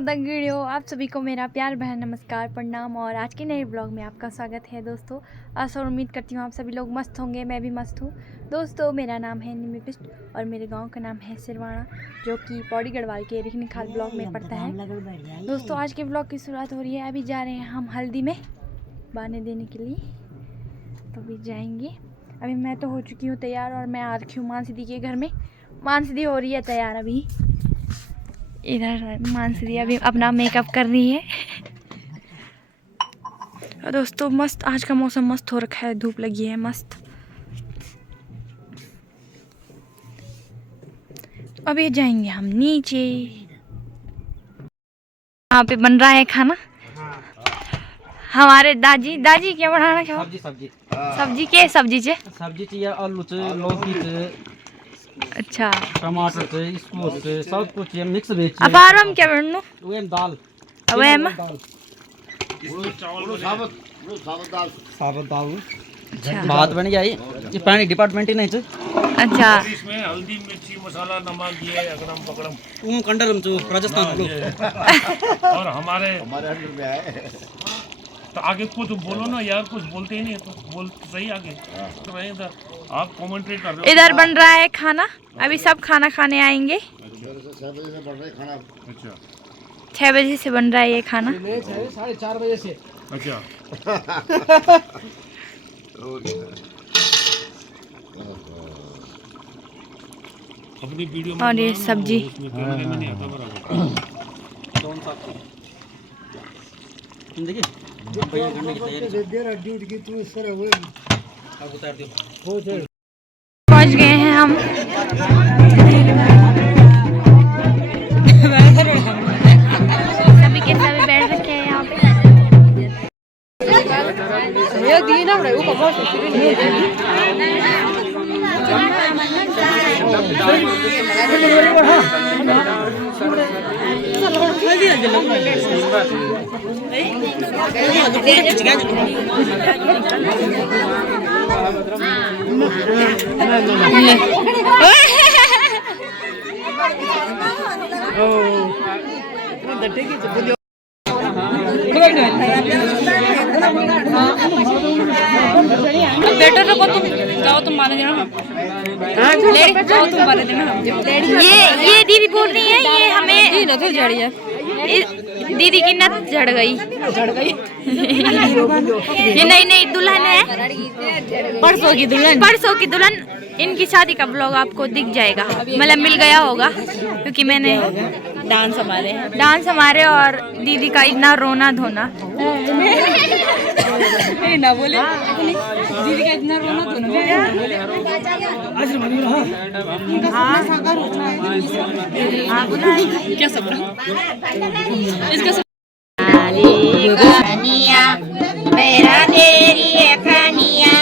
दगड़ियों, आप सभी को मेरा प्यार भरा नमस्कार प्रणाम। और आज के नए ब्लॉग में आपका स्वागत है दोस्तों। आशा और उम्मीद करती हूँ आप सभी लोग मस्त होंगे, मैं भी मस्त हूँ। दोस्तों मेरा नाम है निमी पिस्ट और मेरे गांव का नाम है सिरवाना, जो कि पौड़ी गढ़वाल के रिखनीखाल ब्लॉक में पड़ता है। दोस्तों आज के ब्लॉग की शुरुआत हो रही है। अभी जा रहे हैं हम हल्दी में बाने देने के लिए, तो अभी जाएंगे। अभी मैं तो हो चुकी हूँ तैयार और मैं आ रखी हूँ मानसीदी के घर में। मानसीदी हो रही है तैयार, अभी इधर मानसीदी अभी अपना मेकअप कर रही है। और दोस्तों मस्त आज का मौसम मस्त हो रखा है, धूप लगी है मस्त। तो अभी जाएंगे हम नीचे। यहाँ पे बन रहा है खाना। हमारे दादी क्या बनाना चाहो? सब्जी के सब्जी आलू लौकी अच्छा टमाटर स्क्वाश सब कुछ ये मिक्स वेज अब आराम क्या बननो वेम दाल वेम साबुत दाल भात बन गया। ये पानी डिपार्टमेंट ही नहीं है। अच्छा इसमें हल्दी मिर्ची मसाला नमक ये अगरम पकड़म वो कंडरम जो राजस्थान लोग और हमारे तो आगे कुछ बोलो ना यार, कुछ बोलते ही नहीं तो बोल सही आगे तो मैं इधर आप कमेंट्री कर रहे हो। इधर बन रहा है खाना, अभी सब खाना खाने आएंगे। 6 बजे से बन रहा है ये खाना। 4:30 बजे से। अच्छा अपनी वीडियो में और ये सब्जी देखिए पहुंच गए हैं हम। सभी के सभी बैठ रखे हैं यहाँ पे। बेटर रखो तुम, जाओ तुम मारे देना। जाओ तुम मारे देना। ये दीदी बोल रही है ये हमें नजर जड़ी है। दीदी की नथ झड़ गई। ये नई दुल्हन है, परसों की दुल्हन। इनकी शादी का ब्लॉग आपको दिख जाएगा, मतलब मिल गया होगा, क्योंकि मैंने डांस हमारे और दीदी का इतना रोना धोना। ना बोले दीदी का इतना रोना धोना। क्या सब इसका मेरा तेरी खनिया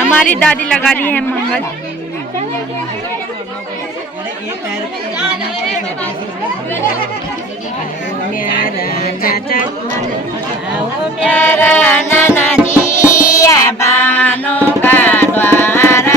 हमारी दादी लगा रही है मंगल। प्यारा नाना जी बानों का द्वारा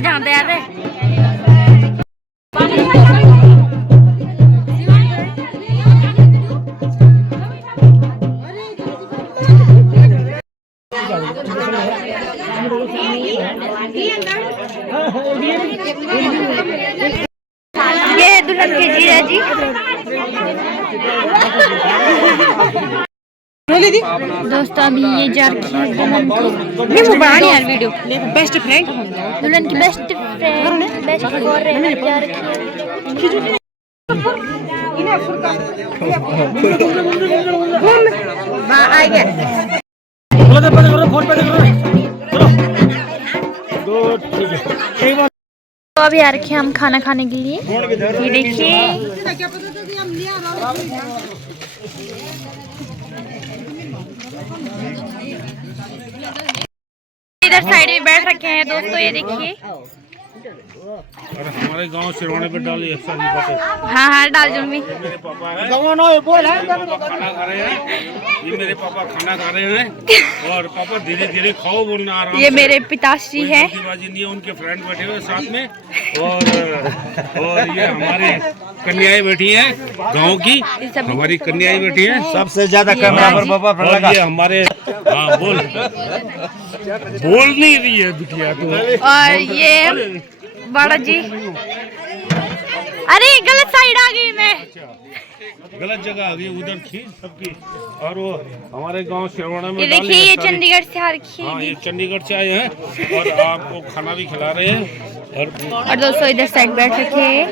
जाते यार ये है दुल्हन के जीजा जी। दोस्तों अभी ये जा रखी है दुल्हन की, नहीं वो बनानी यार वीडियो, बेस्ट फ्रेंड दुल्हन की बेस्ट फ्रेंड बेस्ट फ्रेंड जा रखी है। तो अभी आ रखे हम खाना खाने के लिए, ये देखिए इधर साइड में बैठ रखे हैं दोस्तों, ये देखिए। और हमारे गांव सिरवाने पे डाली ऐसा नहीं पता। हाँ डाल दूंगी। मेरे पापा है, खाना खा रहे हैं, ये मेरे पापा खाना खा रहे हैं और पापा धीरे धीरे खाओ बोलना आ रहा है। ये मेरे पिताश्री है, बाजी नहीं है, उनके फ्रेंड बैठे हुए साथ में और ये हमारे कन्याएं बैठी हैं गांव की, हमारी कन्याएं बैठी हैं। सबसे ज्यादा कैमरा पर पापा लगा। ये हमारे हाँ बोल नहीं रही है बिटिया तो। और ये बड़ा जी, अरे गलत साइड आ गई मैं, गलत जगह आ गई, उधर थी सबकी। और वो हमारे गांव सिरवाना में ये देखिए ये चंडीगढ़ से आ रखी है। हाँ ये चंडीगढ़ से आए हैं और आपको खाना भी खिला रहे हैं। और दोस्तों इधर साइड बैठ रखे हैं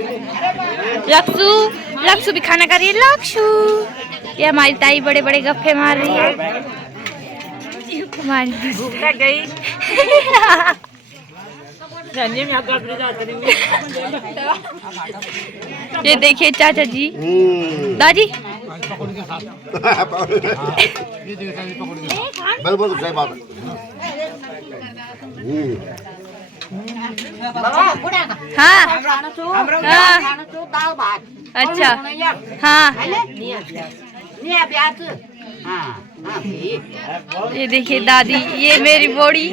लक्ष्ू भी खाना खा रही है। लक्ष्ू ये हमारी ताई बड़े बड़े गप्पे मार रही है, हमारी गई। ये देखिए चाचा जी दादी बिल्कुल सही बात है। हाँ अच्छा हाँ ये देखिए दादी, ये मेरी बोड़ी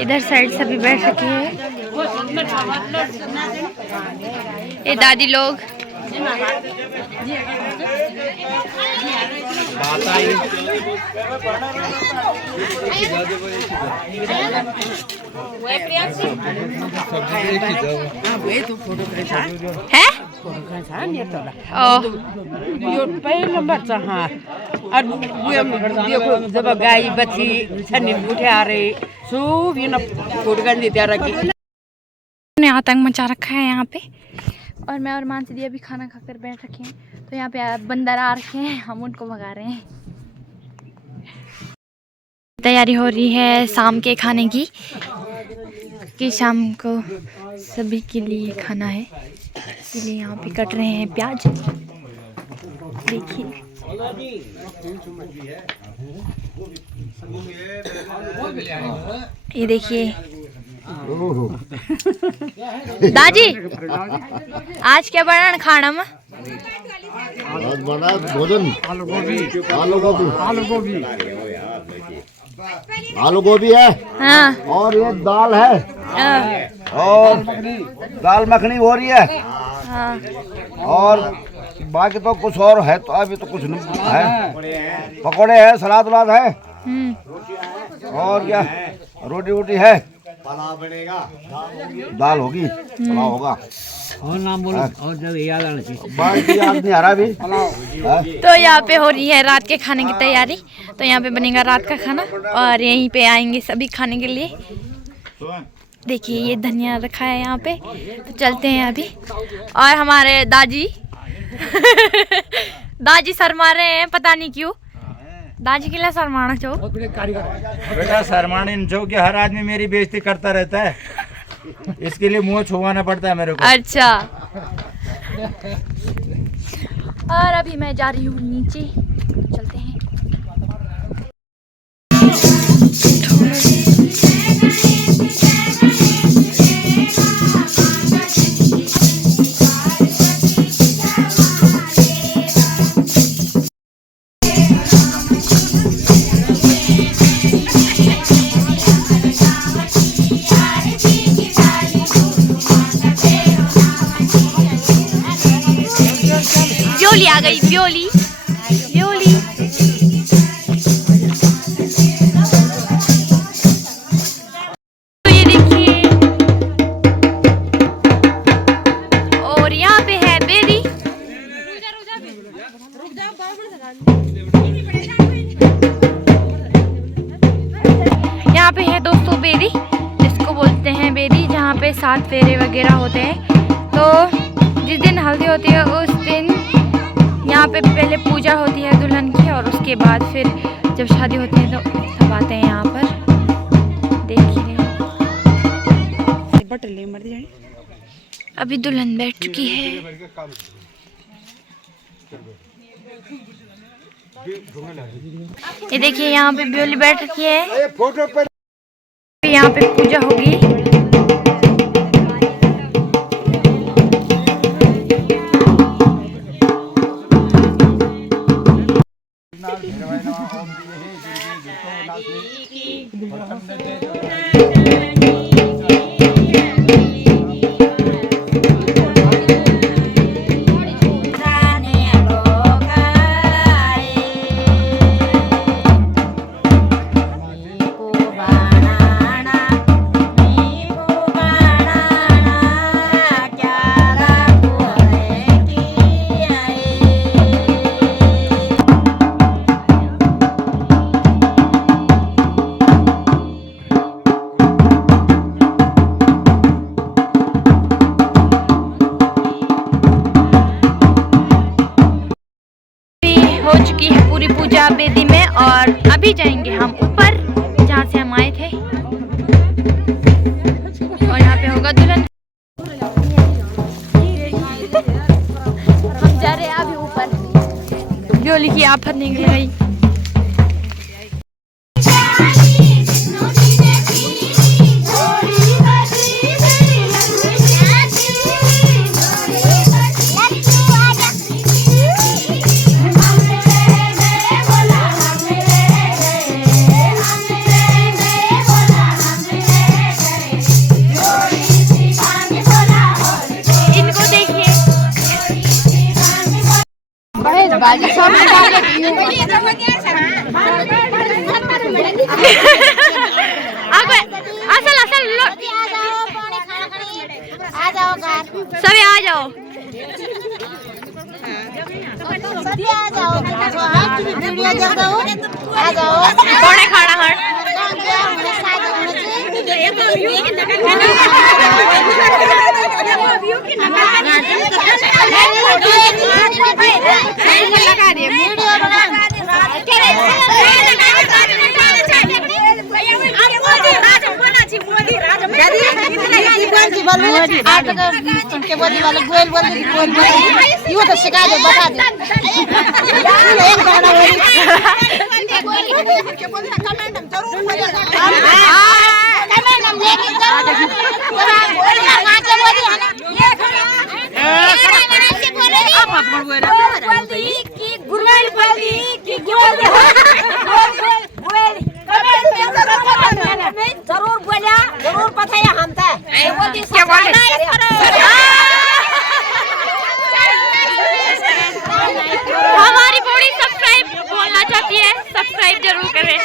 इधर साइड सभी बैठ रखे हैं, ये दादी लोग। है जब गाय बच्ची उठे आ रहे सूब ने आतंक मचा रखा है यहाँ पे। और मैं और मानसी दी अभी खाना खाकर बैठ रखे हैं, तो यहाँ पे बंदर आ रखे हैं, हम उनको भगा रहे हैं। तैयारी हो रही है शाम के खाने की, कि शाम को सभी के लिए खाना है, इसलिए यहाँ पे कट रहे हैं प्याज। देखिए ये देखिए दादी आज क्या बना खाना में? आज बना भोजन आलू गोभी है। हाँ और ये दाल है। और दाल मखनी हो रही है। हाँ और बाकी तो कुछ और है, तो अभी तो कुछ नहीं है। पकौड़े है, सलाद वलाद है और क्या रोटी वोटी है, दाल होगी, पुलाव होगा। और नाम बोलो और जब याद आना चाहिए। बाकी याद नहीं आ रहा अभी। तो यहाँ पे हो रही है रात के खाने की तैयारी, तो यहाँ पे बनेगा रात का खाना और यहीं पे आएंगे सभी खाने के लिए। देखिए ये धनिया रखा है यहाँ पे, तो चलते हैं अभी। और हमारे दादी दादी शर्मा रहे हैं, पता नहीं क्यों दादी के लिए शर्माना चो। बेटा शर्माने जो कि हर आदमी मेरी बेइज्जती करता रहता है, इसके लिए मुंह छुपाना पड़ता है मेरे को। अच्छा और अभी मैं जा रही हूँ नीचे, चलते हैं। ब्योली आ गई, ब्योली ब्योली। तो ये देखिए, और यहाँ पे है बेरी। यहाँ पे है दोस्तों बेरी, जिसको बोलते हैं बेरी, जहाँ पे 7 फेरे वगैरह होते हैं। तो जिस दिन हल्दी होती है उस दिन यहाँ पे पहले पूजा होती है दुल्हन की, और उसके बाद फिर जब शादी होती है तो सब आते हैं यहाँ पर। देखिए अभी दुल्हन बैठ चुकी है। ये देखिए यहाँ पे ब्योली बैठ रखी है, यहाँ पे पूजा होगी। हो चुकी है पूरी पूजा बेदी में, और अभी जाएंगे हम ऊपर जहाँ से हम आए थे, और यहाँ पे होगा दुल्हन। हम जा रहे हैं अभी ऊपर। ब्योली की आफत निकल गई। सभी आ जाओ, कौन खाना हट। उनके बोली वाले गोल बोल दे, गोल बोल यूं तो शिकायत बता दे। एक गाना उनके बोली कमेंट हम जरूर बोलेगा, कमेंट हम लेके जाओ। वहां के बोली है ना, ये खड़ा से बोले आप बोली कि गुरवेल बोली कि गोल जरूर बोलिया, जरूर पता है हम था क्या बोले। हमारी बॉडी सब्सक्राइब बोलना चाहती है, सब्सक्राइब जरूर करें।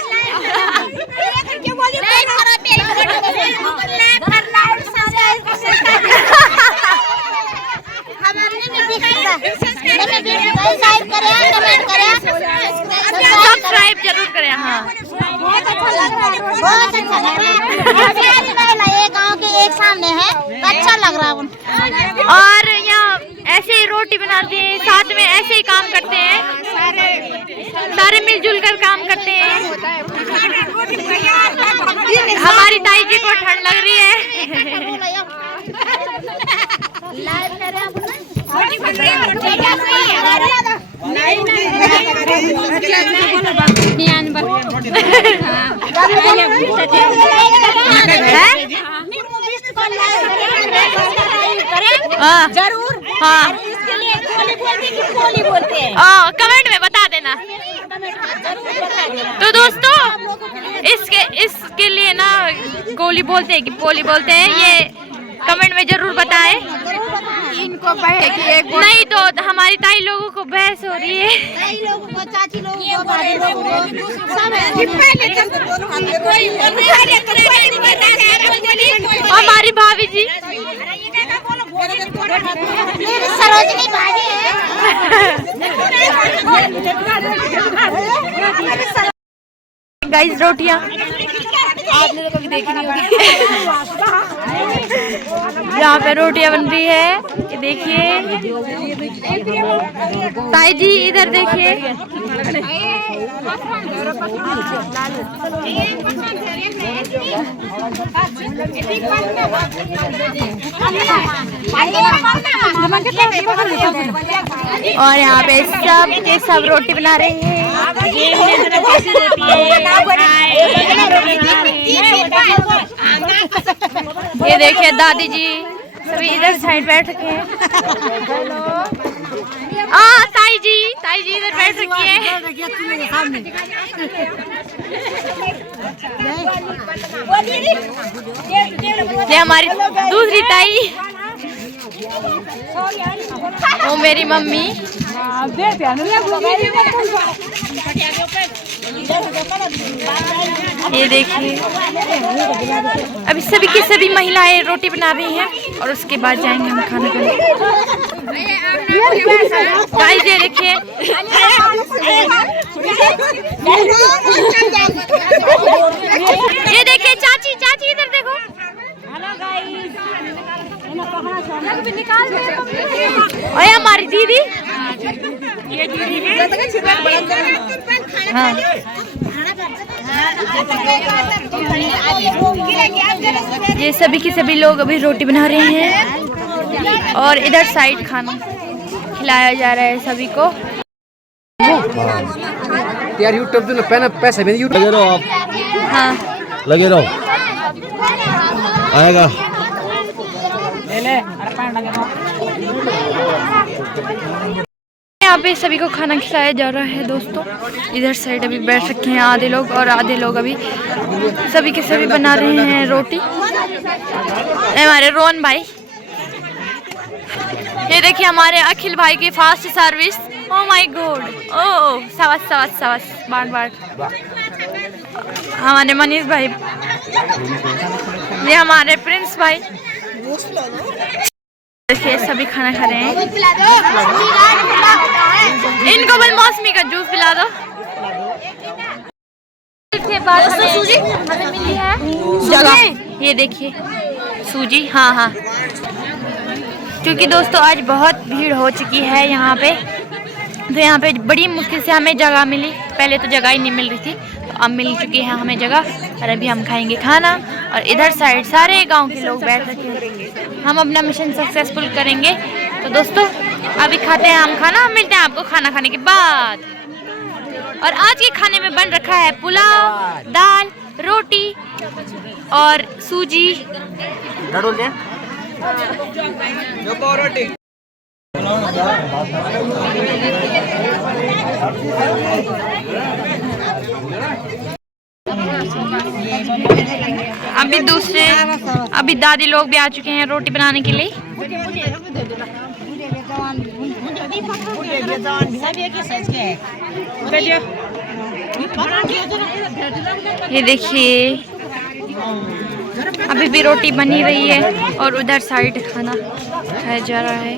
सब्सक्राइब जरूर करें। हाँ बहुत अच्छा लग रहा है, बहुत अच्छा लग रहा है। ये गांव के एक सामने है, अच्छा लग रहा है। और यहाँ ऐसे ही रोटी बनाते हैं, साथ में ऐसे ही काम करते हैं, सारे मिलजुल कर काम करते हैं। हमारी ताई जी को ठंड लग रही है। जरूर हाँ, इसके लिए कोली बोलते हैं। कमेंट में बता देना। लेना। तो दोस्तों इसके लिए ना गोली बोलते हैं कि पोली बोलते हैं, ये कमेंट में जरूर बताएं। इनको नहीं तो हमारी ताई लोगों को बहस हो रही है। लोगों को, चाची लोगों को, भाभी लोगों को सब है। हमारी भाभी जी सरोजनी भाभी है। गाइस रोटियां आपने तो कभी देखी नहीं होगी। यहाँ पे रोटियां बन रही है, ये देखिए। ताई जी इधर देखिए। और यहाँ पे सब के सब रोटी बना रहे हैं। ये देखिए दादी जी सभी इधर साइड बैठ रखे हैं। ताई जी इधर बैठ रखी है। ये हमारी दूसरी ताई, वो मेरी मम्मी। ये देखिए अभी सभी की सभी महिलाएं रोटी बना रही हैं और उसके बाद जाएंगे हम खाना खाने। गाइस ये देखिए चाची इधर देखो। और हमारी दीदी हाँ। ये सभी के सभी लोग अभी रोटी बना रहे हैं और इधर साइड खाना खिलाया जा रहा है सभी को। यार यूट्यूब पे पैना पैसा भी यूट्यूब लगे रहो आप। हाँ लगे रहो आएगा। यहाँ पे सभी को खाना खिलाया जा रहा है दोस्तों। इधर साइड अभी बैठ रखे हैं आधे लोग और आधे लोग अभी सभी के सभी बना रहे हैं रोटी। हमारे रोहन भाई, ये देखिए हमारे अखिल भाई की fast service. Oh my god, ओ सवास बाट। हमारे मनीष भाई, ये हमारे प्रिंस भाई। देखिए सभी खाना खा रहे हैं। इनको बल मौसमी का जूस पिला दो। इसके बाद हमें मिली है जगह, ये देखिए सूजी। हाँ क्योंकि दोस्तों आज बहुत भीड़ हो चुकी है यहाँ पे, तो यहाँ पे बड़ी मुश्किल से हमें जगह मिली। पहले तो जगह ही नहीं मिल रही थी, तो अब मिल चुकी है हमें जगह और अभी हम खाएंगे खाना। और इधर साइड सारे गांव के लोग बैठ रखे हैं। हम अपना मिशन सक्सेसफुल करेंगे। तो दोस्तों अभी खाते हैं हम खाना, मिलते हैं आपको खाना खाने के बाद। और आज के खाने में बन रखा है पुलाव, दाल, रोटी और सूजी। अभी दादी लोग भी आ चुके हैं रोटी बनाने के लिए। ये देखिए अभी भी रोटी बनी रही है और उधर साइड खाना खाया जा रहा है।